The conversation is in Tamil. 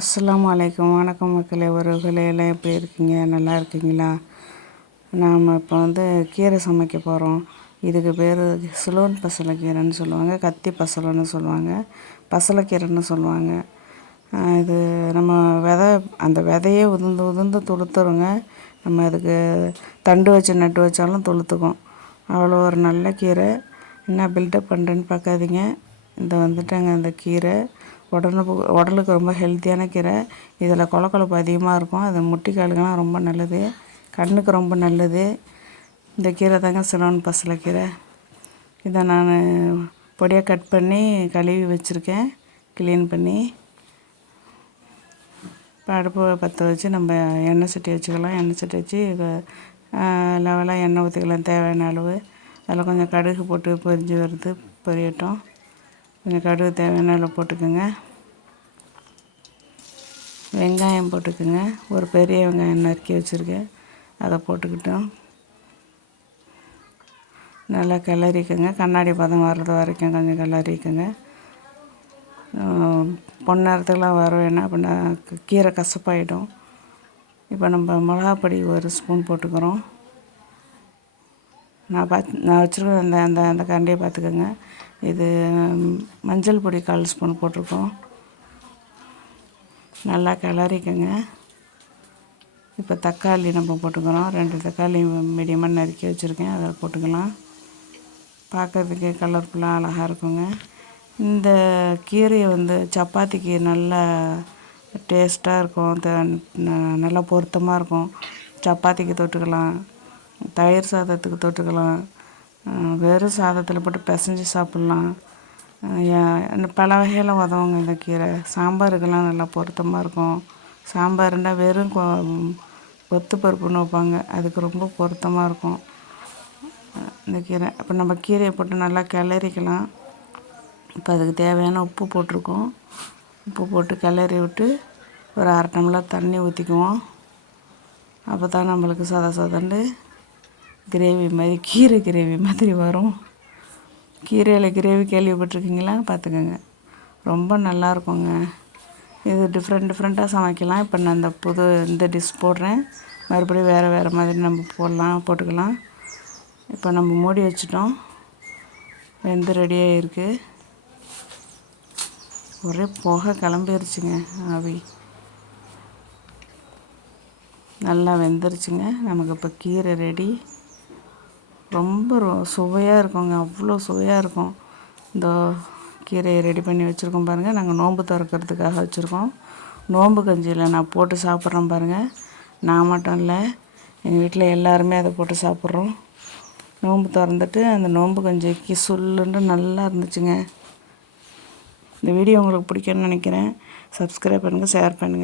அஸ்ஸலாமு அலைக்கும். வணக்கம் மக்களே, உறவுகளே, எல்லாம் எப்படி இருக்கீங்க? நல்லா இருக்கீங்களா? நாம் இப்போ கீரை சமைக்க போகிறோம். இதுக்கு பேர் சிலோன் பசலைக்கீரைன்னு சொல்லுவாங்க, கத்தி பசலைன்னு சொல்லுவாங்க, பசலைக்கீரைன்னு சொல்லுவாங்க. இது நம்ம அந்த விதையே உதிர்ந்து துளுத்துருங்க. நம்ம அதுக்கு தண்டு வச்சு நட்டு வச்சாலும் துளுத்துக்கும். அவ்வளோ ஒரு நல்ல கீரை. என்ன பில்டப் பண்ணுறேன்னு பார்க்காதீங்க. வந்துட்டாங்க அந்த கீரை. உடலுக்கு ரொம்ப ஹெல்த்தியான கீரை. இதில் கொலக்கொலப்பு அதிகமாக இருக்கும். அது முட்டிக்காலுக்கெல்லாம் ரொம்ப நல்லது, கண்ணுக்கு ரொம்ப நல்லது. இந்த கீரை தாங்க சிலோன் பசலைக்கீரை. இதை நான் பொடியாக கட் பண்ணி கழுவி வச்சுருக்கேன், க்ளீன் பண்ணி. இப்போ அடுப்பு பற்ற வச்சு நம்ம எண்ணெய் சட்டி வச்சுக்கலாம். எண்ணெய் சட்டி வச்சு லெவலாக எண்ணெய் ஊற்றிக்கலாம் தேவையான அளவு. அதில் கொஞ்சம் கடுகு போட்டு பொரியட்டும். கொஞ்சம் கடுகு தேவையான அளவு போட்டுக்கோங்க. வெங்காயம் போட்டுக்கோங்க. ஒரு பெரிய வெங்காயம் நறுக்கி வச்சுருக்கேன், அதை போட்டுக்கிட்டோம். நல்லா கிளறிக்கோங்க. கண்ணாடி பதம் வர்றது வரைக்கும் கொஞ்சம் கிளறிக்கோங்க. பொன்னேரத்துக்குலாம் வர வேணாம், அப்படின்னா கீரை கசப்பாயிடும். இப்போ நம்ம மிளகாப்பொடி 1 ஸ்பூன் போட்டுக்கிறோம். நான் வச்சுருக்க அந்த கரண்டியை பார்த்துக்கோங்க. இது மஞ்சள் பொடி 1/4 ஸ்பூன் போட்டிருக்கோம். நல்லா கிளறிக்கோங்க. இப்போ தக்காளி நம்ம போட்டுக்கிறோம். 2 தக்காளி மீடியமாக நறுக்கி வச்சுருக்கேன், அதை போட்டுக்கலாம். பார்க்கறதுக்கே கலர்ஃபுல்லாக அழகாக இருக்குங்க. இந்த கீரையை சப்பாத்திக்கு நல்லா டேஸ்ட்டாக இருக்கும், நல்லா பொருத்தமாக இருக்கும். சப்பாத்திக்கு தொட்டுக்கலாம், தயிர் சாதத்துக்கு தொட்டுக்கலாம், வெறும் சாதத்தில் போட்டு பிசைஞ்சு சாப்பிட்லாம். பல வகையில் உதவுங்க இந்த கீரை. சாம்பாருக்கெல்லாம் நல்லா பொருத்தமாக இருக்கும். சாம்பார்னால் வெறும் கொத்து பருப்புன்னு வைப்பாங்க, அதுக்கு ரொம்ப பொருத்தமாக இருக்கும் இந்த கீரை. இப்போ நம்ம கீரையை போட்டு நல்லா கிளறிக்கலாம். இப்போ அதுக்கு தேவையான உப்பு போட்டிருக்கோம். உப்பு போட்டு கிளறி விட்டு ஒரு 1/2 டம்ளர் தண்ணி ஊற்றிக்குவோம். அப்போ தான் நம்மளுக்கு சதன்னு கிரேவி மாதிரி, கீரை கிரேவி மாதிரி வரும். கீரையில் கிரேவி கேள்விப்பட்டிருக்கீங்களா? பார்த்துக்கோங்க, ரொம்ப நல்லா இருக்குங்க. இது டிஃப்ரெண்ட்டாக சமைக்கலாம். இப்போ நான் இந்த டிஷ் போடுறேன். மறுபடியும் வேறு மாதிரி நம்ம போட்டுக்கலாம். இப்போ நம்ம மூடி வச்சிட்டோம், வெந்து ரெடியாக இருக்குது. ஒரே புகை கிளம்பிருச்சுங்க, ஆவி நல்லா வெந்துருச்சுங்க. நமக்கு இப்போ கீரை ரெடி. ரொம்ப சுவையாக இருக்குங்க, அவ்வளோ சுவையாக இருக்கும். இந்த கீரையை ரெடி பண்ணி வச்சுருக்கோம் பாருங்கள். நாங்கள் நோன்பு திறக்கிறதுக்காக வச்சுருக்கோம். நோன்பு கஞ்சியில் நான் போட்டு சாப்பிட்றேன் பாருங்கள். நான் மட்டும் இல்லை, எங்கள் வீட்டில் எல்லாருமே அதை போட்டு சாப்பிட்றோம். நோன்பு திறந்துட்டு அந்த நோன்பு கஞ்சிக்கு சுல்லுன்னு நல்லா இருந்துச்சுங்க. இந்த வீடியோ உங்களுக்கு பிடிக்கும்னு நினைக்கிறேன். சப்ஸ்கிரைப் பண்ணுங்கள், ஷேர் பண்ணுங்கள்.